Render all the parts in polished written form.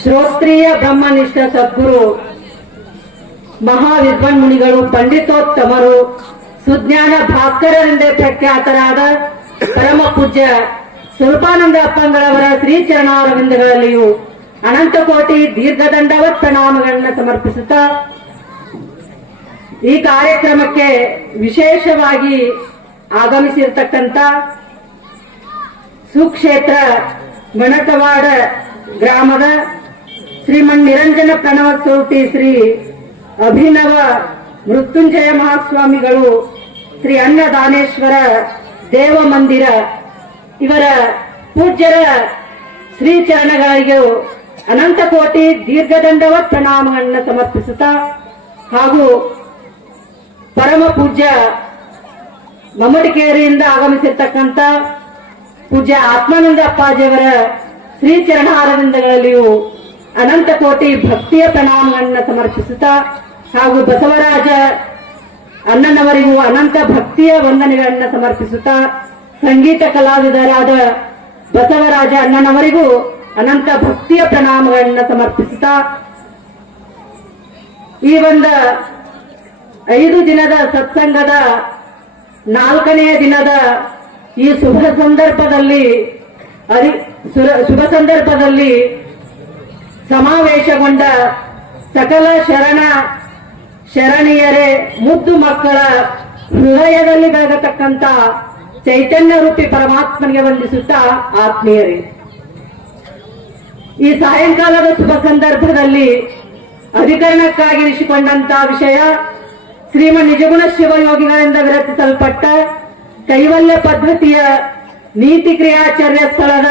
ಶ್ರೋತ್ರಿಯ ಬ್ರಹ್ಮನಿಷ್ಠ ಸದ್ಗುರು ಮಹಾವಿದ್ವಾನ್ ಮುನಿಗಳು ಪಂಡಿತೋತ್ತಮರು ಸುಜ್ಞಾನ ಭಾಸ್ಕರರೆಂದೇ ಪ್ರಖ್ಯಾತರಾದ ಪರಮ ಪೂಜ್ಯ ಸ್ವರೂಪಾನಂದ ಅಪ್ಪಂಗಳವರ ಶ್ರೀಚರಣಾರವಿಂದಗಳಲ್ಲಿಯೂ ಅನಂತ ಕೋಟಿ ದೀರ್ಘದಂಡವತ್ ಪ್ರಣಾಮಗಳನ್ನ ಸಮರ್ಪಿಸುತ್ತಾ ಈ ಕಾರ್ಯಕ್ರಮಕ್ಕೆ ವಿಶೇಷವಾಗಿ ಆಗಮಿಸಿರ್ತಕ್ಕಂಥ ಸುಕ್ಷೇತ್ರ ಗಣಕವಾಡ ಗ್ರಾಮದ ಶ್ರೀಮನ್ ನಿರಂಜನ ಪ್ರಣವ ಸೋಟಿ ಶ್ರೀ ಅಭಿನವ ಮೃತ್ಯುಂಜಯ ಮಹಾಸ್ವಾಮಿಗಳು ಶ್ರೀ ಅನ್ನದಾನೇಶ್ವರ ದೇವ ಮಂದಿರ ಇವರ ಪೂಜ್ಯರ ಶ್ರೀಚರಣಗಳಿಗೂ ಅನಂತ ಕೋಟಿ ದೀರ್ಘದಂಡವತ್ ಪ್ರಣಾಮಗಳನ್ನು ಸಮರ್ಪಿಸುತ್ತಾ ಹಾಗೂ ಪರಮ ಪೂಜ್ಯ ಮಮ್ಮಡಿಕೇರಿಯಿಂದ ಆಗಮಿಸಿರ್ತಕ್ಕಂಥ ಪೂಜ್ಯ ಆತ್ಮಾನಂದ ಅಪ್ಪಾಜಿಯವರ ಶ್ರೀಚರಣಾರವಿಂದಗಳಲ್ಲಿಯೂ ಅನಂತ ಕೋಟಿ ಭಕ್ತಿಯ ಪ್ರಣಾಮಗಳನ್ನು ಸಮರ್ಪಿಸುತ್ತಾ ಹಾಗೂ ಬಸವರಾಜ ಅಣ್ಣನವರಿಗೂ ಅನಂತ ಭಕ್ತಿಯ ವಂದನೆಗಳನ್ನು ಸಮರ್ಪಿಸುತ್ತಾ ಸಂಗೀತ ಕಲಾವಿದರಾದ ಬಸವರಾಜ ಅಣ್ಣನವರಿಗೂ ಅನಂತ ಭಕ್ತಿಯ ಪ್ರಣಾಮಗಳನ್ನು ಸಮರ್ಪಿಸುತ್ತಾ ಈ ಒಂದು 5 ದಿನದ ಸತ್ಸಂಗದ 4ನೇ ದಿನದ ಈ ಶುಭ ಸಂದರ್ಭದಲ್ಲಿ ಸಮಾವೇಶಗೊಂಡ ಸಕಲ ಶರಣೀಯರೇ ಮುದ್ದು ಮಕ್ಕಳ ಹೃದಯದಲ್ಲಿ ಬೆಳಗತಕ್ಕಂತ ಚೈತನ್ಯ ರೂಪಿ ಪರಮಾತ್ಮನಿಗೆ ವಂದಿಸುತ್ತಾ ಆತ್ಮೀಯರೇ, ಈ ಸಾಯಂಕಾಲದ ಶುಭ ಸಂದರ್ಭದಲ್ಲಿ ಅಧಿಕರಣಕ್ಕಾಗಿರಿಸಿಕೊಂಡಂತಹ ವಿಷಯ ಶ್ರೀಮನ್ ನಿಜಗುಣ ಶಿವಯೋಗಿಗಳಿಂದ ವಿರಚಿಸಲ್ಪಟ್ಟ ಕೈವಲ್ಯ ಪದ್ಧತಿಯ ನೀತಿ ಕ್ರಿಯಾಚರ್ಯ ಸ್ಥಳದ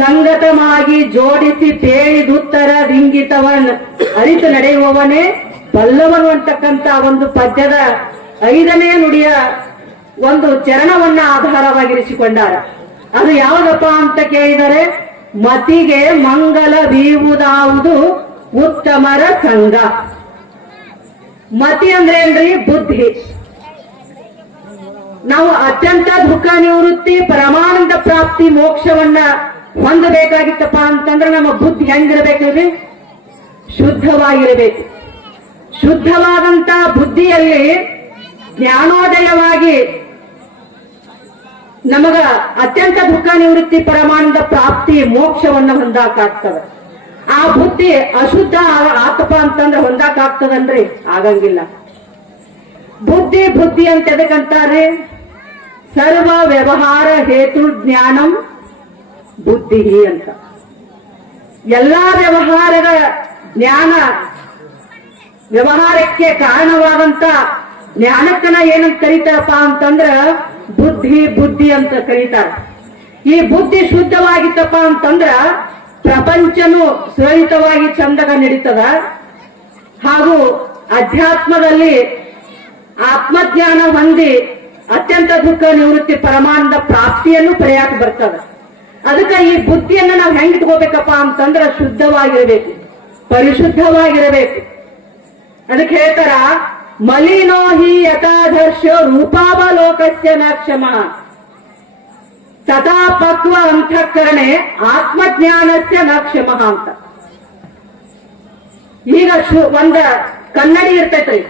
ಸಂಗತವಾಗಿ ಜೋಡಿಸಿ ಪೇಳಿದುತ್ತರ ರಿಂಗಿತವನ್ ಅರಿತು ನಡೆಯುವವನೇ ಬಲ್ಲವನು ಅಂತಕ್ಕಂಥ ಒಂದು ಪದ್ಯದ 5ನೇ ನುಡಿಯ ಒಂದು ಚರಣವನ್ನ ಆಧಾರವಾಗಿರಿಸಿಕೊಂಡಾರ. ಅದು ಯಾವುದಪ್ಪ ಅಂತ ಕೇಳಿದರೆ, ಮತಿಗೆ ಮಂಗಲ ಬೀವುದಾವುದು ಉತ್ತಮರ ಸಂಘ. ಮತಿ ಅಂದ್ರೆ ಏನ್ರಿ? ಬುದ್ಧಿ. ನಾವು ಅತ್ಯಂತ ದುಃಖ ನಿವೃತ್ತಿ ಪರಮಾನಂದ ಪ್ರಾಪ್ತಿ ಮೋಕ್ಷವನ್ನ ಹೊಂದಬೇಕಾಗಿತ್ತಪ್ಪ ಅಂತಂದ್ರೆ ನಮ್ಮ ಬುದ್ಧಿ ಹೆಂಗಿರಬೇಕ್ರಿ? ಶುದ್ಧವಾಗಿರಬೇಕು. ಶುದ್ಧವಾದಂತ ಬುದ್ಧಿಯಲ್ಲಿ ಜ್ಞಾನೋದಯವಾಗಿ ನಮಗ ಅತ್ಯಂತ ದುಃಖ ನಿವೃತ್ತಿ ಪರಮಾನಂದ ಪ್ರಾಪ್ತಿ ಮೋಕ್ಷವನ್ನ ಹೊಂದಾಕಾಗ್ತದೆ. ಆ ಬುದ್ಧಿ ಅಶುದ್ಧ ಆತಪ ಅಂತಂದ್ರೆ ಹೊಂದಾಕಾಗ್ತದನ್ರಿ? ಆಗಂಗಿಲ್ಲ. ಬುದ್ಧಿ ಅಂತ ಎದಕ್ಕಂತಾರೆ? ಸರ್ವ ವ್ಯವಹಾರ ಹೇತು ಜ್ಞಾನಂ ಬುದ್ಧಿ ಅಂತ. ಎಲ್ಲಾ ವ್ಯವಹಾರದ ಜ್ಞಾನ, ವ್ಯವಹಾರಕ್ಕೆ ಕಾರಣವಾದಂತ ಜ್ಞಾನಕ್ಕನ ಏನಂತ ಕರೀತಾರಪ್ಪ ಅಂತಂದ್ರ ಬುದ್ಧಿ ಅಂತ ಕರೀತಾರ. ಈ ಬುದ್ಧಿ ಶುದ್ಧವಾಗಿತ್ತಪ್ಪ ಅಂತಂದ್ರ ಪ್ರಪಂಚನು ಸುರಳಿತವಾಗಿ ಚಂದಗ ನಡೀತದ. ಹಾಗೂ ಅಧ್ಯಾತ್ಮದಲ್ಲಿ ಆತ್ಮಜ್ಞಾನ ಹೊಂದಿ ಅತ್ಯಂತ ದುಃಖ ನಿವೃತ್ತಿ ಪರಮಾನಂದ ಪ್ರಾಪ್ತಿಯನ್ನು ಪಡೆಯಾಕ ಬರ್ತದ. ಅದಕ್ಕೆ ಈ ಬುದ್ಧಿಯನ್ನು ನಾವು ಹೆಂಗ್ ಇಟ್ಕೋಬೇಕಪ್ಪ ಅಂತಂದ್ರ ಶುದ್ಧವಾಗಿರಬೇಕು, ಪರಿಶುದ್ಧವಾಗಿರಬೇಕು. ಅದಕ್ಕೆ ಹೇಳ್ತಾರ, ಮಲಿನೋ ಹಿ ಯಥಾಧರ್ಷ ರೂಪಾವಲೋಕಸ್ಯ ನ ಕ್ಷಮ ತಥಾ ಪಕ್ವ ಅಂತಃಕರಣೆ ಆತ್ಮಜ್ಞಾನಸ್ಯ ನ ಕ್ಷಮ ಅಂತ. ಈಗ ಒಂದ ಕನ್ನಡಿ ಇರ್ತೈತ್ರಿ.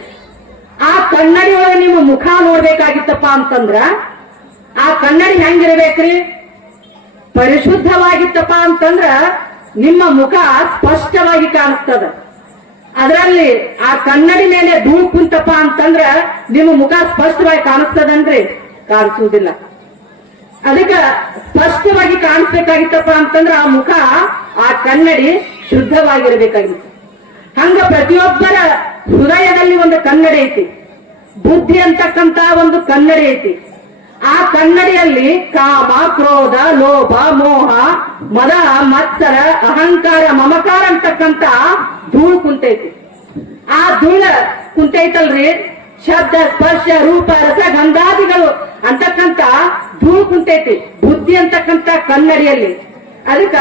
ಆ ಕನ್ನಡಿ ಒಳಗೆ ನಿಮ್ಮ ಮುಖ ನೋಡ್ಬೇಕಾಗಿತ್ತಪ್ಪ ಅಂತಂದ್ರ ಆ ಕನ್ನಡಿ ಹೆಂಗಿರ್ಬೇಕ್ರಿ? ಪರಿಶುದ್ಧವಾಗಿತ್ತಪ್ಪ ಅಂತಂದ್ರ ನಿಮ್ಮ ಮುಖ ಸ್ಪಷ್ಟವಾಗಿ ಕಾಣಿಸ್ತದ. ಅದರಲ್ಲಿ ಆ ಕನ್ನಡಿ ಮೇಲೆ ಧೂಳು ಕುಂತಪ್ಪ ಅಂತಂದ್ರ ನಿಮ್ಮ ಮುಖ ಸ್ಪಷ್ಟವಾಗಿ ಕಾಣಿಸ್ತದನ್ರಿ? ಕಾಣಿಸುವುದಿಲ್ಲ. ಅದಕ್ಕೆ ಸ್ಪಷ್ಟವಾಗಿ ಕಾಣಿಸ್ಬೇಕಾಗಿತ್ತಪ್ಪ ಅಂತಂದ್ರ ಆ ಮುಖ, ಆ ಕನ್ನಡಿ ಶುದ್ಧವಾಗಿರ್ಬೇಕಾಗಿತ್ತು. ಹಂಗ ಪ್ರತಿಯೊಬ್ಬರ ಹೃದಯದಲ್ಲಿ ಒಂದು ಕನ್ನಡಿ ಐತಿ. ಬುದ್ಧಿ ಅಂತಕ್ಕಂತ ಒಂದು ಕನ್ನಡಿ ಐತಿ. ಆ ಕನ್ನಡಿಯಲ್ಲಿ ಕಾಮ, ಕ್ರೋಧ, ಲೋಭ, ಮೋಹ, ಮದ, ಮತ್ಸರ, ಅಹಂಕಾರ, ಮಮಕಾರ ಅಂತಕ್ಕಂತ ಧೂಳು ಕುಂತೈತಿ. ಆ ಧೂಳ ಕುಂತೈತಲ್ರಿ, ಶಬ್ದ, ಸ್ಪರ್ಶ, ರೂಪ, ರಸ, ಗಂಧಾದಿಗಳು ಅಂತಕ್ಕಂತ ಧೂಳು ಕುಂತೈತಿ ಬುದ್ಧಿ ಅಂತಕ್ಕಂತ ಕನ್ನಡಿಯಲ್ಲಿ. ಅದಕ್ಕ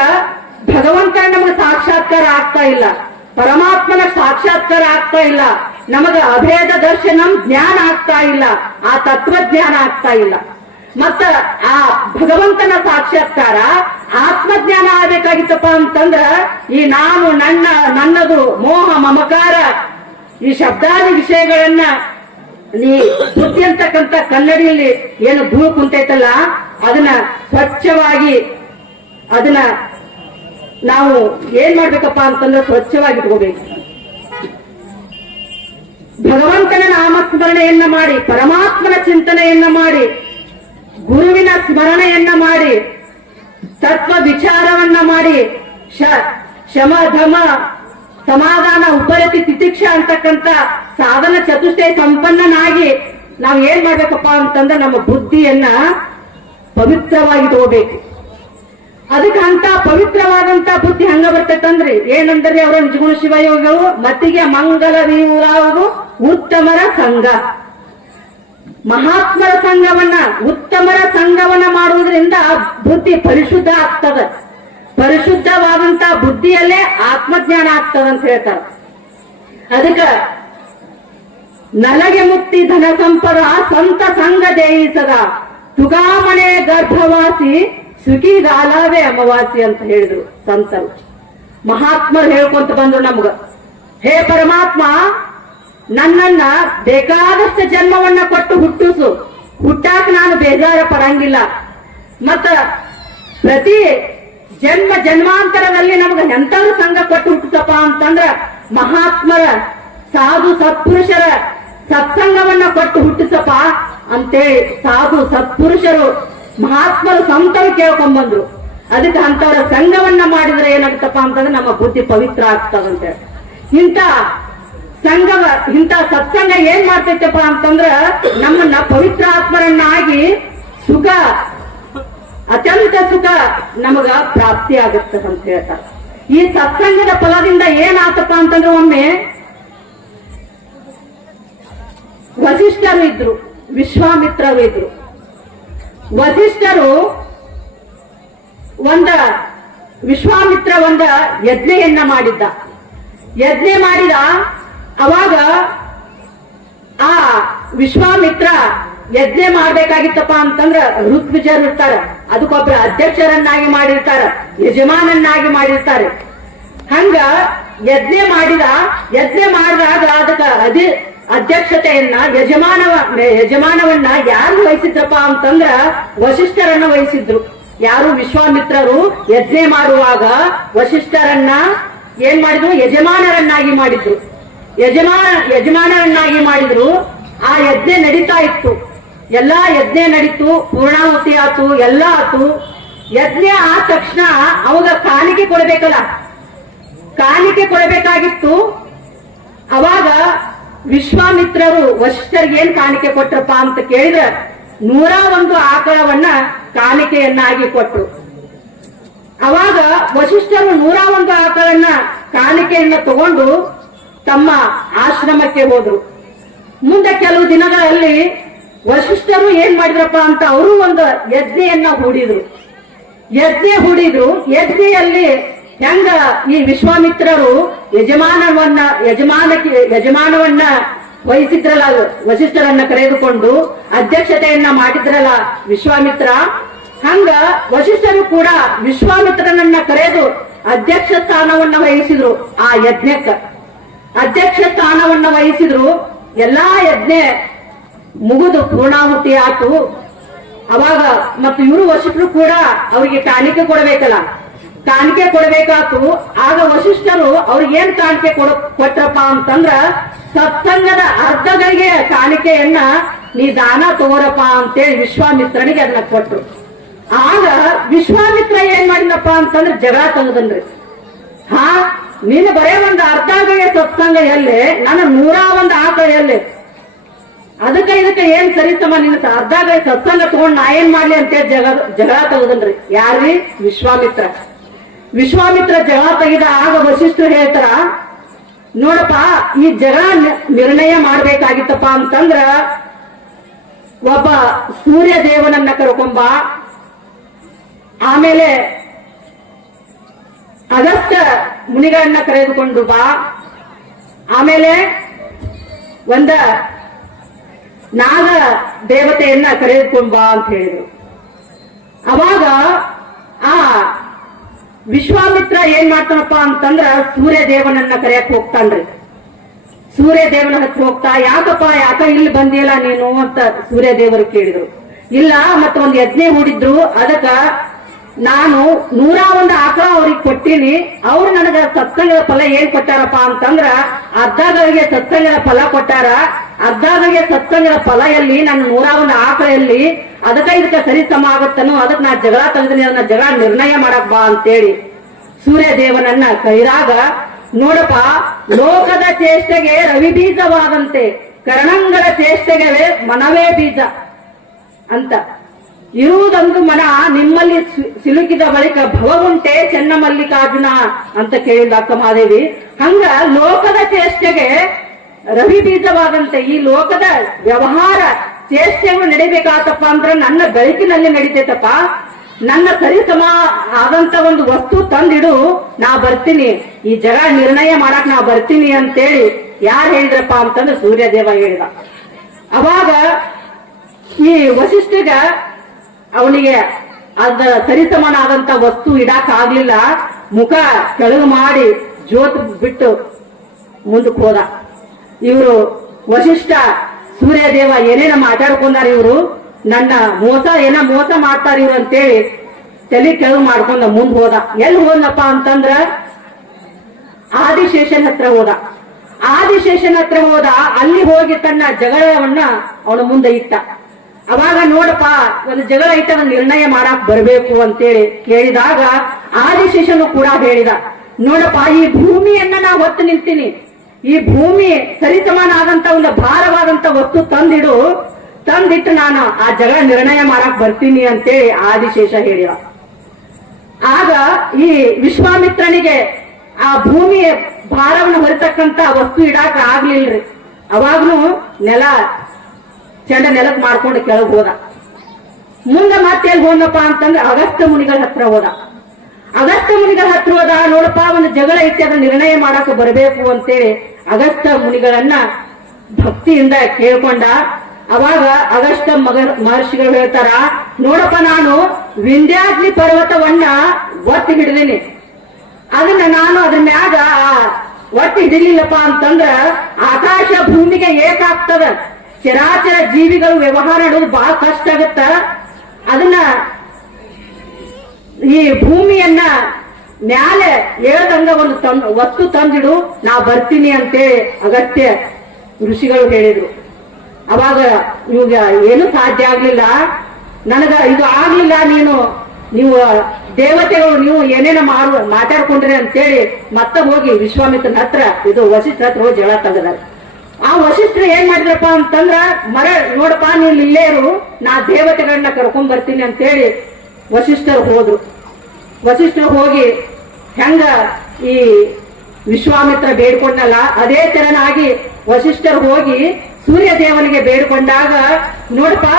ಭಗವಂತನ ನಮಗೆ ಸಾಕ್ಷಾತ್ಕಾರ ಆಗ್ತಾ ಇಲ್ಲ, ಪರಮಾತ್ಮನ ಸಾಕ್ಷಾತ್ಕಾರ ಆಗ್ತಾ ಇಲ್ಲ, ನಮಗ ಅಭೇದ ದರ್ಶನಂ ಜ್ಞಾನ ಆಗ್ತಾ ಇಲ್ಲ, ಆ ತತ್ವಜ್ಞಾನ ಆಗ್ತಾ ಇಲ್ಲ. ಮತ್ತ ಆ ಭಗವಂತನ ಸಾಕ್ಷಾತ್ಕಾರ ಆತ್ಮಜ್ಞಾನ ಆಗ್ಬೇಕಾಗಿತ್ತಪ್ಪ ಅಂತಂದ್ರ ಈ ನಾನು ನನ್ನದು ಮೋಹ ಮಮಕಾರ ಈ ಶಬ್ದಾದಿ ವಿಷಯಗಳನ್ನ ನೀ ಬುದ್ಧಿ ಅಂತಕ್ಕಂಥ ಕನ್ನಡಿಯಲ್ಲಿ ಏನು ಧೂಳು ಕುಂತೈತಲ್ಲ ಅದನ್ನ ಸ್ವಚ್ಛವಾಗಿ ಅದನ್ನ ನಾವು ಏನ್ ಮಾಡ್ಬೇಕಪ್ಪ ಅಂತಂದ್ರೆ ಸ್ವಚ್ಛವಾಗಿ ಇಟ್ಕೋಬೇಕು. ಭಗವಂತನ ನಾಮಸ್ಮರಣೆಯನ್ನ ಮಾಡಿ, ಪರಮಾತ್ಮನ ಚಿಂತನೆಯನ್ನ ಮಾಡಿ, ಗುರುವಿನ ಸ್ಮರಣೆಯನ್ನ ಮಾಡಿ, ತತ್ವ ವಿಚಾರವನ್ನ ಮಾಡಿ, ಶಮ ಧಮ ಸಮಾಧಾನ ಉಪರತಿ ತಿತಿಕ್ಷ ಅಂತಕ್ಕಂಥ ಸಾಧನ ಚತುಷ್ಟಯ ಸಂಪನ್ನನಾಗಿ ನಾವು ಏನ್ ಮಾಡ್ಬೇಕಪ್ಪ ಅಂತಂದ್ರೆ ನಮ್ಮ ಬುದ್ಧಿಯನ್ನ ಪವಿತ್ರವಾಗಿ ತಗೋಬೇಕು. ಅದಕ್ಕೆ ಅಂತ ಪವಿತ್ರವಾದಂತ ಬುದ್ಧಿ ಹಂಗ ಬರ್ತೈತಂದ್ರಿ ಏನಂದ್ರೆ ಅವರ ನಿಜಗುಣ ಶಿವಯೋಗವು ಮತ್ತಿಗೆ ಮಂಗಲವೀರಾವುದು ಉತ್ತಮರ ಸಂಘ. ಮಹಾತ್ಮರ ಸಂಘವನ್ನ ಉತ್ತಮರ ಸಂಘವನ್ನ ಮಾಡುವುದರಿಂದ ಬುದ್ಧಿ ಪರಿಶುದ್ಧ ಆಗ್ತದ. ಪರಿಶುದ್ಧವಾದಂತ ಬುದ್ಧಿಯಲ್ಲೇ ಆತ್ಮಜ್ಞಾನ ಆಗ್ತದ ಅಂತ ಹೇಳ್ತಾರೆ. ಅದಕ್ಕ ನಲಗೆ ಮುಕ್ತಿ ಧನ ಸಂಪದ ಸಂತ ಸಂಘ ದೇಯಿಸದ ತುಗಾಮನೆ ಗರ್ಭವಾಸಿ ಸುಖಿಗಾಲವೇ ಅಮವಾಸಿ ಅಂತ ಹೇಳಿದ್ರು ಸಂತರು. ಮಹಾತ್ಮರು ಹೇಳ್ಕೊಂತ ಬಂದ್ರು ನಮ್ಗ, ಹೇ ಪರಮಾತ್ಮ ನನ್ನನ್ನ ಬೇಕಾದಷ್ಟು ಜನ್ಮವನ್ನ ಕೊಟ್ಟು ಹುಟ್ಟಿಸು, ಹುಟ್ಟಾಕ ನಾನು ಬೇಜಾರ ಪಡಂಗಿಲ್ಲ. ಮತ್ತ ಪ್ರತಿ ಜನ್ಮಾಂತರದಲ್ಲಿ ನಮ್ಗ ಎಂತವ್ರು ಸಂಘ ಕೊಟ್ಟು ಹುಟ್ಟಿಸಪ್ಪ ಅಂತಂದ್ರ ಮಹಾತ್ಮರ ಸಾಧು ಸತ್ಪುರುಷರ ಸತ್ಸಂಗವನ್ನ ಕೊಟ್ಟು ಹುಟ್ಟಿಸಪ್ಪ ಅಂತೇಳಿ ಸಾಧು ಸತ್ಪುರುಷರು ಮಹಾತ್ಮರು ಸಂತರು ಕೇಳ್ಕೊಂಡ್ಬಂದ್ರು. ಅದಕ್ಕೆ ಅಂತವರ ಸಂಘವನ್ನ ಮಾಡಿದ್ರೆ ಏನಾಗುತ್ತಪ್ಪ ಅಂತಂದ್ರೆ ನಮ್ಮ ಬುದ್ಧಿ ಪವಿತ್ರ ಆಗ್ತದಂತೆ. ಇಂಥ ಸತ್ಸಂಗ ಏನ್ ಮಾಡ್ತೈತಪ್ಪ ಅಂತಂದ್ರ ನಮ್ಮನ್ನ ಪವಿತ್ರ ಆತ್ಮರನ್ನಾಗಿ ಸುಖ, ಅತ್ಯಂತ ಸುಖ ನಮಗ ಪ್ರಾಪ್ತಿ ಆಗುತ್ತದಂತ ಹೇಳ್ತಾರೆ. ಈ ಸತ್ಸಂಗದ ಫಲದಿಂದ ಏನಾತಪ್ಪ ಅಂತಂದ್ರೆ ಒಮ್ಮೆ ವಸಿಷ್ಠರು ಇದ್ರು, ವಿಶ್ವಾಮಿತ್ರರು ಇದ್ರು. ವಸಿಷ್ಠರು ವಿಶ್ವಾಮಿತ್ರ ಯಜ್ಞೆಯನ್ನ ಮಾಡಿದ್ದ. ಯಜ್ಞೆ ಮಾಡಿದ ಅವಾಗ ಆ ವಿಶ್ವಾಮಿತ್ರ ಯಜ್ಞೆ ಮಾಡ್ಬೇಕಾಗಿತ್ತಪ್ಪ ಅಂತಂದ್ರ ಋತ್ವಿಜರು ಇರ್ತಾರೆ, ಅದಕ್ಕೊಬ್ಬರ ಅಧ್ಯಕ್ಷರನ್ನಾಗಿ ಮಾಡಿರ್ತಾರ, ಯಜಮಾನನ್ನಾಗಿ ಮಾಡಿರ್ತಾರೆ. ಹಂಗ ಯಜ್ಞೆ ಮಾಡಿದಾಗ ಅದಕ್ಕ ಅಧ್ಯಕ್ಷತೆಯನ್ನ ಯಜಮಾನವನ್ನ ಯಾರು ವಹಿಸಿದ್ರಪ್ಪ ಅಂತಂದ್ರ ವಸಿಷ್ಠರನ್ನ ವಹಿಸಿದ್ರು. ಯಾರು ವಿಶ್ವಾಮಿತ್ರರು ಯಜ್ಞೆ ಮಾಡುವಾಗ ವಸಿಷ್ಠರನ್ನ ಏನ್ ಮಾಡಿದ್ರು, ಯಜಮಾನರನ್ನಾಗಿ ಮಾಡಿದ್ರು. ಯಜಮಾನರನ್ನಾಗಿ ಮಾಡಿದ್ರು. ಆ ಯಜ್ಞೆ ನಡೀತಾ ಇತ್ತು, ಎಲ್ಲಾ ಯಜ್ಞೆ ನಡೀತು, ಪೂರ್ಣಾಹುತಿ ಆತು, ಎಲ್ಲ ಆತು. ಯಜ್ಞ ಆದ ತಕ್ಷಣ ಅವಾಗ ಕಾಣಿಕೆ ಕೊಡಬೇಕಲ್ಲ, ಕಾಣಿಕೆ ಕೊಡಬೇಕಾಗಿತ್ತು. ಅವಾಗ ವಿಶ್ವಾಮಿತ್ರರು ವಸಿಷ್ಠರಿಗೆ ಏನ್ ಕಾಣಿಕೆ ಕೊಟ್ರಪ್ಪ ಅಂತ ಕೇಳಿದ್ರೆ 101 ಆಕಳವನ್ನ ಕಾಣಿಕೆಯನ್ನಾಗಿ ಕೊಟ್ರು. ಅವಾಗ ವಸಿಷ್ಠರು 101 ಆಕಳನ್ನ ಕಾಣಿಕೆಯನ್ನ ತಗೊಂಡು ತಮ್ಮ ಆಶ್ರಮಕ್ಕೆ ಹೋದ್ರು. ಮುಂದೆ ಕೆಲವು ದಿನಗಳಲ್ಲಿ ವಸಿಷ್ಠರು ಏನ್ ಮಾಡಿದ್ರಪ್ಪ ಅಂತ ಅವರು ಒಂದು ಯಜ್ಞೆಯನ್ನ ಹೂಡಿದ್ರು. ಯಜ್ಞೆಯಲ್ಲಿ ಹೆಂಗ ಈ ವಿಶ್ವಾಮಿತ್ರರು ಯಜಮಾನವನ್ನ ವಹಿಸಿದ್ರಲ್ಲ, ವಸಿಷ್ಠರನ್ನ ಕರೆದುಕೊಂಡು ಅಧ್ಯಕ್ಷತೆಯನ್ನ ಮಾಡಿದ್ರಲ್ಲ ವಿಶ್ವಾಮಿತ್ರ, ಹಂಗ ವಸಿಷ್ಠರು ಕೂಡ ವಿಶ್ವಾಮಿತ್ರನನ್ನ ಕರೆದು ಅಧ್ಯಕ್ಷ ಸ್ಥಾನವನ್ನ ವಹಿಸಿದ್ರು. ಆ ಯಜ್ಞಕ್ಕ ಅಧ್ಯಕ್ಷ ಸ್ಥಾನವನ್ನ ವಹಿಸಿದ್ರು. ಎಲ್ಲಾ ಯಜ್ಞೆ ಮುಗಿದು ಪೂರ್ಣಾಹುತಿ ಆತು. ಅವಾಗ ಮತ್ತು ಇವರು ವಸಿಷ್ಠರು ಕೂಡ ಅವರಿಗೆ ಕಾಣಿಕೆ ಕೊಡಬೇಕಲ್ಲ, ಕಾಣಿಕೆ ಕೊಡಬೇಕಾತು. ಆಗ ವಸಿಷ್ಠರು ಅವ್ರಿಗೆ ಏನ್ ಕಾಣಿಕೆ ಕೊಟ್ರಪ್ಪ ಅಂತಂದ್ರ ಸತ್ಸಂಗದ ಅರ್ಧಗಳಿಗೆ ಕಾಣಿಕೆಯನ್ನ ನೀ ದಾನ ತಗೋರಪ್ಪ ಅಂತೇಳಿ ವಿಶ್ವಾಮಿತ್ರನಿಗೆ ಅದನ್ನ ಕೊಟ್ರು. ಆಗ ವಿಶ್ವಾಮಿತ್ರ ಏನ್ ಮಾಡಿದಪ್ಪ ಅಂತಂದ್ರೆ ಜಗಳ ತಂದನ್ರಿ. ನೀನು ಬರೇ ಒಂದು ಅರ್ಧಗಳಿಗೆ ಸತ್ಸಂಗ ಎಲ್ಲೇ, ನಾನು 101 ಆಕಳ ಎಲ್ಲೇ, ಅದಕ್ಕೆ ಏನ್ ಸರಿಸಮ ನಿನ್ನ ಅರ್ಧಗಳಿಗೆ ಸತ್ಸಂಗ ತಗೊಂಡ್ ನಾ ಏನ್ ಮಾಡ್ಲಿ ಅಂತೇಳಿ ಜಗಳ ತೆಗದನ್ರಿ. ಯಾರ್ರಿ? ವಿಶ್ವಾಮಿತ್ರ ಜಗಳ ತೆಗೆದ. ಆಗ ವಸಿಷ್ಠರು ಹೇಳ್ತಾರ, ನೋಡಪ್ಪ ಈ ಜಗಳ ನಿರ್ಣಯ ಮಾಡ್ಬೇಕಾಗಿತ್ತಪ್ಪ ಅಂತಂದ್ರ ಒಬ್ಬ ಸೂರ್ಯ ದೇವನನ್ನ ಕರ್ಕೊಂಬ, ಆಮೇಲೆ ಅಗಸ್ತ್ಯ ಮುನಿಗಳನ್ನ ಕರೆದುಕೊಂಡು ಬಾ, ಆಮೇಲೆ ಒಂದ ನಾಗ ದೇವತೆಯನ್ನ ಕರೆದುಕೊಂಡು ಬಾ ಅಂತ ಹೇಳಿದ್ರು. ಅವಾಗ ಆ ವಿಶ್ವಾಮಿತ್ರ ಏನ್ ಮಾಡ್ತಾನಪ್ಪ ಅಂತಂದ್ರ ಸೂರ್ಯ ದೇವನನ್ನ ಕರೆಯಕ್ ಹೋಗ್ತಾನ್ರಿ. ಸೂರ್ಯ ದೇವನ ಹತ್ರ ಹೋಗ್ತಾ, ಯಾಕ ಇಲ್ಲಿ ಬಂದಿಯಲ್ಲ ನೀನು ಅಂತ ಸೂರ್ಯ ದೇವರು ಕೇಳಿದ್ರು. ಇಲ್ಲ, ಮತ್ತೆ ಒಂದು ಯಜ್ಞ ಹೂಡಿದ್ರು, ಅದಕ್ಕ ನಾನು 101 ಆಕಳ ಅವ್ರಿಗೆ ಕೊಟ್ಟಿನಿ, ಅವ್ರು ನನಗ ಸತ್ಸಂಗದ ಫಲ ಏನ್ ಕೊಟ್ಟಾರಪ್ಪ ಅಂತಂದ್ರ ಅರ್ಧಗಳಿಗೆ ಸತ್ಸಂಗದ ಫಲ ಕೊಟ್ಟಾರ. ಅರ್ಧಗಳಿಗೆ ಸತ್ಸಂಗದ ಫಲ ಎಲ್ಲಿ, ನನ್ನ 101 ಆಕಳ ಎಲ್ಲಿ, ಇದಕ್ಕೆ ಸರಿ ಸಮ ಆಗತ್ತನೋ, ಅದಕ್ಕೆ ನಾ ಜಗಳ ತೆಗೆದಿನಿ, ಅದನ್ನ ಜಗಳ ನಿರ್ಣಯ ಮಾಡಕ್ ಬಾ ಅಂತೇಳಿ ಸೂರ್ಯ ದೇವನನ್ನ ಕೈರಾಗ, ನೋಡಪ್ಪ, ಲೋಕದ ಚೇಷ್ಟೆಗೆ ರವಿ ಬೀಜವಾದಂತೆ ಕರಣಂಗಳ ಚೇಷ್ಟೆಗೆ ಮನವೇ ಬೀಜ ಅಂತ ಇರುವುದೊಂದು ಮನ ನಿಮ್ಮಲ್ಲಿ ಸಿಲುಕಿದ ಬಳಿಕ ಭವಗುಂಟೆ ಚೆನ್ನ ಮಲ್ಲಿಕಾರ್ಜುನ ಅಂತ ಕೇಳಿದ ಅಕ್ಕ ಮಹಾದೇವಿ. ಹಂಗ ಲೋಕದ ಚೇಷ್ಟೆಗೆ ರವಿ ಬೀಜವಾದಂತೆ ಈ ಲೋಕದ ವ್ಯವಹಾರ ಚೇಷ್ಟೆಗಳು ನಡಿಬೇಕಾತಪ್ಪ ಅಂದ್ರ ನನ್ನ ಬೆಳಕಿನಲ್ಲಿ ನಡಿತೈತಪ್ಪ. ನನ್ನ ಸರಿಸಮ ಆದಂತ ಒಂದು ವಸ್ತು ತಂದಿಡು, ನಾ ಬರ್ತೀನಿ, ಈ ಜಗಳ ನಿರ್ಣಯ ಮಾಡಕ್ ನಾ ಬರ್ತೀನಿ ಅಂತೇಳಿ ಯಾರು ಹೇಳಿದ್ರಪ್ಪ ಅಂತಂದ್ರೆ ಸೂರ್ಯದೇವ ಹೇಳಿದ. ಅವಾಗ ಈ ವಸಿಷ್ಠಗ ಅವನಿಗೆ ಅದ ಸರಿಸಮಾನ ಆದಂತ ವಸ್ತು ಇಡಾಕ್ ಆಗ್ಲಿಲ್ಲ. ಮುಖ ಕೆಳಗು ಮಾಡಿ ಜೋತ್ ಬಿಟ್ಟು ಮುಂದಕ್ಕೆ ಹೋದ. ಇವರು ವಸಿಷ್ಠ ಸೂರ್ಯದೇವ ಏನೇನ ಮಾತಾಡ್ಕೊಂಡಾರ, ಇವರು ನನ್ನ ಮೋಸ ಮಾಡ್ತಾರ ಇವ್ರು ಅಂತೇಳಿ ತಲೆ ಕೆಳಗು ಮಾಡ್ಕೊಂಡ ಮುಂದ್ ಹೋದ. ಎಲ್ಲಿ ಹೋದಪ್ಪ ಅಂತಂದ್ರ ಆದಿಶೇಷನ್ ಹತ್ರ ಹೋದ. ಆದಿಶೇಷನ್ ಹತ್ರ ಹೋದ, ಅಲ್ಲಿ ಹೋಗಿ ತನ್ನ ಜಗಳವನ್ನ ಅವನ ಮುಂದೆ ಇಟ್ಟ. ಅವಾಗ ನೋಡಪ್ಪ, ಒಂದು ಜಗಳ ಐತ, ಒಂದು ನಿರ್ಣಯ ಮಾಡಕ್ ಬರ್ಬೇಕು ಅಂತೇಳಿ ಕೇಳಿದಾಗ ಆದಿಶೇಷನು ಕೂಡ ಹೇಳಿದ, ನೋಡಪ್ಪ, ಈ ಭೂಮಿಯನ್ನ ನಾ ಹೊತ್ತು ನಿಂತೀನಿ, ಈ ಭೂಮಿ ಸರಿಸಮಾನ ಆದಂತ ಒಂದು ಭಾರವಾದಂತ ವಸ್ತು ತಂದಿಟ್ಟು ನಾನು ಆ ಜಗಳ ನಿರ್ಣಯ ಮಾಡಕ್ ಬರ್ತೀನಿ ಅಂತೇಳಿ ಆದಿಶೇಷ ಹೇಳಿದ. ಆಗ ಈ ವಿಶ್ವಾಮಿತ್ರನಿಗೆ ಆ ಭೂಮಿಯ ಭಾರವನ್ನು ಹೊರತಕ್ಕಂತ ವಸ್ತು ಇಡಾಕ ಆಗ್ಲಿಲ್ರಿ. ಅವಾಗ್ನು ನೆಲಕ್ ಮಾಡ್ಕೊಂಡು ಕೆಳಗ್ ಹೋದ. ಮುಂದೆ ಮತ್ತೆ ಎಲ್ಲಿ ಹೋದಪ್ಪ ಅಂತಂದ್ರೆ ಅಗಸ್ತ್ಯ ಮುನಿಗಳ ಹತ್ರ ಹೋದ. ಅಗಸ್ತ್ಯ ಮುನಿಗಳ ಹತ್ರ ಹೋದ, ನೋಡಪ್ಪ, ಒಂದು ಜಗಳ ಐತಿ, ಅದನ್ನ ನಿರ್ಣಯ ಮಾಡಕ್ ಬರಬೇಕು ಅಂತೇಳಿ ಅಗಸ್ತ್ಯ ಮುನಿಗಳನ್ನ ಭಕ್ತಿಯಿಂದ ಕೇಳ್ಕೊಂಡ. ಅವಾಗ ಅಗಸ್ತ್ಯ ಮಹರ್ಷಿಗಳು ಹೇಳ್ತಾರ, ನೋಡಪ್ಪ, ನಾನು ವಿಂಧ್ಯಾದ್ರಿ ಪರ್ವತವನ್ನ ಒತ್ತಿ ಹಿಡಿದೀನಿ, ಅದನ್ನ ನಾನು ಅದ್ರ ಮ್ಯಾಗ ಒತ್ತಿ ಹಿಡಿಲಿಲ್ಲಪ್ಪ ಅಂತಂದ್ರ ಆಕಾಶ ಭೂಮಿಗೆ ಏಕಾಗ್ತದ, ಚರಾಚರ ಜೀವಿಗಳು ವ್ಯವಹಾರ ಮಾಡೋದು ಬಹಳ ಕಷ್ಟ ಆಗತ್ತ. ಅದನ್ನ ಈ ಭೂಮಿಯನ್ನ ಮ್ಯಾಲೆ ಏಳದಂಗ ಒಂದು ವಸ್ತು ತಂದಿಡು, ನಾ ಬರ್ತೀನಿ ಅಂತೇಳಿ ಅಗತ್ಯ ಋಷಿಗಳು ಹೇಳಿದ್ರು. ಅವಾಗ ಇವಾಗ ಏನು ಸಾಧ್ಯ ಆಗ್ಲಿಲ್ಲ, ನನಗ ಇದು ಆಗ್ಲಿಲ್ಲ, ನೀವು ದೇವತೆಗಳು ನೀವು ಏನೇನ ಮಾತಾಡ್ಕೊಂಡ್ರಿ ಅಂತೇಳಿ ಮತ್ತೆ ಹೋಗಿ ವಿಶ್ವಾಮಿತ್ರನ ಹತ್ರ ಇದು ವಸಿಷ್ಠರ ಹತ್ರ ಹೋಗಿ ಜಗಳ ತೆಗೆದಾರೆ. ಆ ವಸಿಷ್ಠರು ಏನ್ ಮಾಡಿದ್ರಪ್ಪ ಅಂತಂದ್ರ, ನೋಡಪ್ಪ, ನೀವು ಇಲ್ಲೇ ಇರು, ನಾ ದೇವತೆಗಳನ್ನ ಕರ್ಕೊಂಡ್ ಬರ್ತೀನಿ ಅಂತೇಳಿ ವಸಿಷ್ಠರು ಹೋದ್ರು. ವಸಿಷ್ಠರು ಹೋಗಿ ಹೆಂಗ ಈ ವಿಶ್ವಾಮಿತ್ರ ಬೇಡ್ಕೊಂಡಲ್ಲ, ಅದೇ ತರನಾಗಿ ವಸಿಷ್ಠರು ಹೋಗಿ ಸೂರ್ಯ ದೇವನಿಗೆ ಬೇಡ್ಕೊಂಡಾಗ, ನೋಡಪ್ಪ,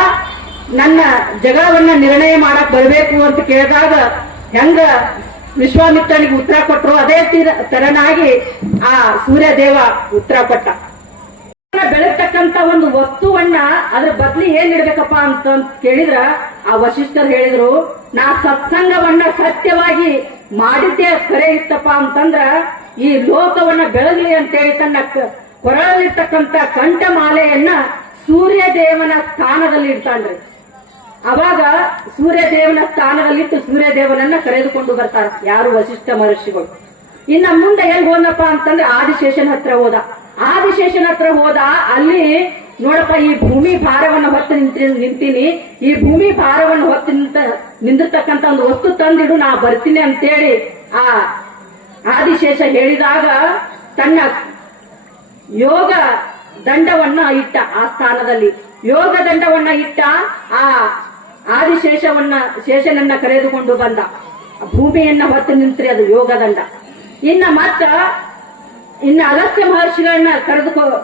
ನನ್ನ ಜಗಳವನ್ನ ನಿರ್ಣಯ ಮಾಡಕ್ ಬರ್ಬೇಕು ಅಂತ ಕೇಳಿದಾಗ ಹೆಂಗ ವಿಶ್ವಾಮಿತ್ರನಿಗೆ ಉತ್ತರ ಕೊಟ್ಟರು, ಅದೇ ತರನಾಗಿ ಆ ಸೂರ್ಯ ದೇವ ಉತ್ತರ ಕೊಟ್ಟ. ಬೆಳತಕ್ಕಂತ ಒಂದು ವಸ್ತುವನ್ನ ಅದ್ರ ಬದ್ಲಿ ಏನ್ ಇಡ್ಬೇಕಪ್ಪ ಅಂತ ಕೇಳಿದ್ರ ಆ ವಸಿಷ್ಠರು ಹೇಳಿದ್ರು, ನಾ ಸತ್ಸಂಗವನ್ನ ಸತ್ಯವಾಗಿ ಮಾಡಿದ್ದೇ ಕರೆ ಇತ್ತಪ್ಪ ಅಂತಂದ್ರ ಈ ಲೋಕವನ್ನ ಬೆಳಗ್ಲಿ ಅಂತೇಳಿ ತನ್ನ ಕೊರಳಲ್ಲಿರ್ತಕ್ಕಂಥ ಕಂಠಮಾಲೆಯನ್ನ ಸೂರ್ಯ ದೇವನ ಸ್ಥಾನದಲ್ಲಿ ಇಡ್ತಾನ್ರಿ. ಅವಾಗ ಸೂರ್ಯ ದೇವನ ಸ್ಥಾನದಲ್ಲಿಟ್ಟು ಸೂರ್ಯ ದೇವನನ್ನ ಕರೆದುಕೊಂಡು ಬರ್ತಾರ ಯಾರು ವಸಿಷ್ಠ ಮಹರ್ಷಿಗಳು. ಇನ್ನ ಮುಂದೆ ಎಲ್ಲಿ ಹೋದಪ್ಪ ಅಂತಂದ್ರೆ ಆದಿಶೇಷನ ಹತ್ರ ಹೋದ. ಆದಿಶೇಷನ ಹತ್ರ ಹೋದ, ಅಲ್ಲಿ ನೋಡಪ್ಪ, ಈ ಭೂಮಿ ಭಾರವನ್ನು ಹೊತ್ತು ನಿಂತೀನಿ, ಈ ಭೂಮಿ ಭಾರವನ್ನು ಹೊತ್ತು ನಿಂದಿರ್ತಕ್ಕಂಥ ಒಂದು ವಸ್ತು ತಂದಿಡು, ನಾ ಬರ್ತೀನಿ ಅಂತೇಳಿ ಆ ಆದಿಶೇಷ ಹೇಳಿದಾಗ ತನ್ನ ಯೋಗ ದಂಡವನ್ನ ಇಟ್ಟ. ಆ ಸ್ಥಾನದಲ್ಲಿ ಯೋಗ ದಂಡವನ್ನ ಇಟ್ಟ. ಆ ಶೇಷನನ್ನ ಕರೆದುಕೊಂಡು ಬಂದ. ಭೂಮಿಯನ್ನ ಹೊತ್ತು ನಿಂತ್ರಿ, ಅದು ಯೋಗ ದಂಡ. ಇನ್ನ ಅಗಸ್ತ್ಯ ಮಹರ್ಷಿಗಳನ್ನ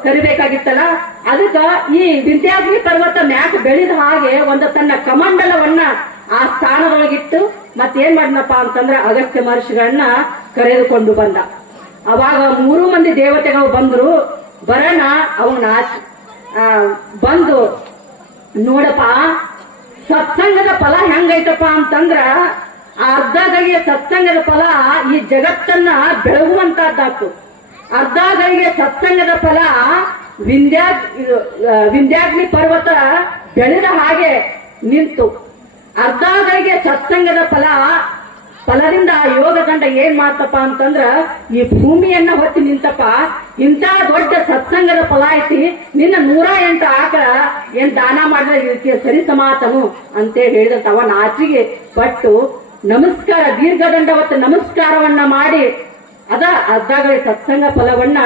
ಕರಿಬೇಕಾಗಿತ್ತಲ್ಲ, ಅದಕ್ಕ ಈ ವಿಂಧ್ಯಾದ್ರಿ ಪರ್ವತ ಮ್ಯಾಕ್ ಬೆಳೆದ ಹಾಗೆ ಒಂದು ತನ್ನ ಕಮಂಡಲವನ್ನ ಆ ಸ್ಥಾನದೊಳಗಿಟ್ಟು ಮತ್ತೇನ್ ಮಾಡಿನಪ್ಪ ಅಂತಂದ್ರ ಅಗಸ್ತ್ಯ ಮಹರ್ಷಿಗಳನ್ನ ಕರೆದುಕೊಂಡು ಬಂದ. ಅವಾಗ 3 ಮಂದಿ ದೇವತೆಗಳು ಬಂದ್ರು. ಬರೋಣ ಅವನ ಬಂದು, ನೋಡಪ್ಪ, ಸತ್ಸಂಗದ ಫಲ ಹೆಂಗೈತಪ್ಪ ಅಂತಂದ್ರ ಆ ಅರ್ಧ ಗಳಿಗೆ ಸತ್ಸಂಗದ ಫಲ ಈ ಜಗತ್ತನ್ನ ಬೆಳಗುವಂತಹದ್ದಾತು. ಅರ್ಧ ಗಳಿಗೆ ಸತ್ಸಂಗದ ಫಲ ವಿಂಧ್ಯಾಗ್ನಿ ಪರ್ವತ ಬೆಳೆದ ಹಾಗೆ ನಿಂತು, ಅರ್ಧ ಗಳಿಗೆ ಸತ್ಸಂಗದ ಫಲದಿಂದ ಯೋಗ ದಂಡ ಏನ್ ಮಾಡ್ತಪ್ಪ ಅಂತಂದ್ರ ಈ ಭೂಮಿಯನ್ನ ಹೊತ್ತಿ ನಿಂತಪ್ಪ. ಇಂಥ ದೊಡ್ಡ ಸತ್ಸಂಗದ ಫಲ ಐತಿ, ನಿನ್ನ 108 ಆಕಳ ಏನ್ ದಾನ ಮಾಡಿದ್ರೆ ಇದಕ್ಕೆ ಸರಿ ಸಮಾತನು ಅಂತೇಳಿ ಹೇಳಿದಂತ ಅವ ನಾಚಿಗೆ ಪಟ್ಟು ನಮಸ್ಕಾರ, ದೀರ್ಘದಂಡವತ್ತ ನಮಸ್ಕಾರವನ್ನ ಮಾಡಿ ಅದ ಅರ್ಧಗಳಿ ಸತ್ಸಂಗ ಫಲವನ್ನ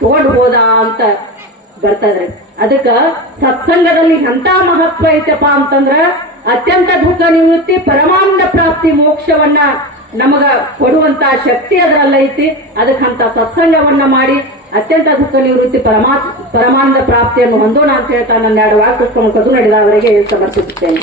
ತಗೊಂಡು ಹೋದ ಅಂತ ಬರ್ತದ್ರಿ. ಅದಕ್ಕ ಸತ್ಸಂಗದಲ್ಲಿ ಎಂತ ಮಹತ್ವ ಐತಪ್ಪ ಅಂತಂದ್ರ ಅತ್ಯಂತ ದುಃಖ ನಿವೃತ್ತಿ, ಪರಮಾನಂದ ಪ್ರಾಪ್ತಿ, ಮೋಕ್ಷವನ್ನ ನಮಗ ಕೊಡುವಂತ ಶಕ್ತಿ ಅದರಲ್ಲೈತಿ. ಅದಕ್ಕಂತ ಸತ್ಸಂಗವನ್ನ ಮಾಡಿ ಅತ್ಯಂತ ದುಃಖ ನಿವೃತ್ತಿ, ಪರಮಾನಂದ ಪ್ರಾಪ್ತಿಯನ್ನು ಹೊಂದೋಣ ಅಂತ ಹೇಳ್ತಾ ನನ್ನ 2 ವಾಕ್ಯ ನಡೆದ ಅವರಿಗೆ ಸಮರ್ಪಿಸುತ್ತೇನೆ.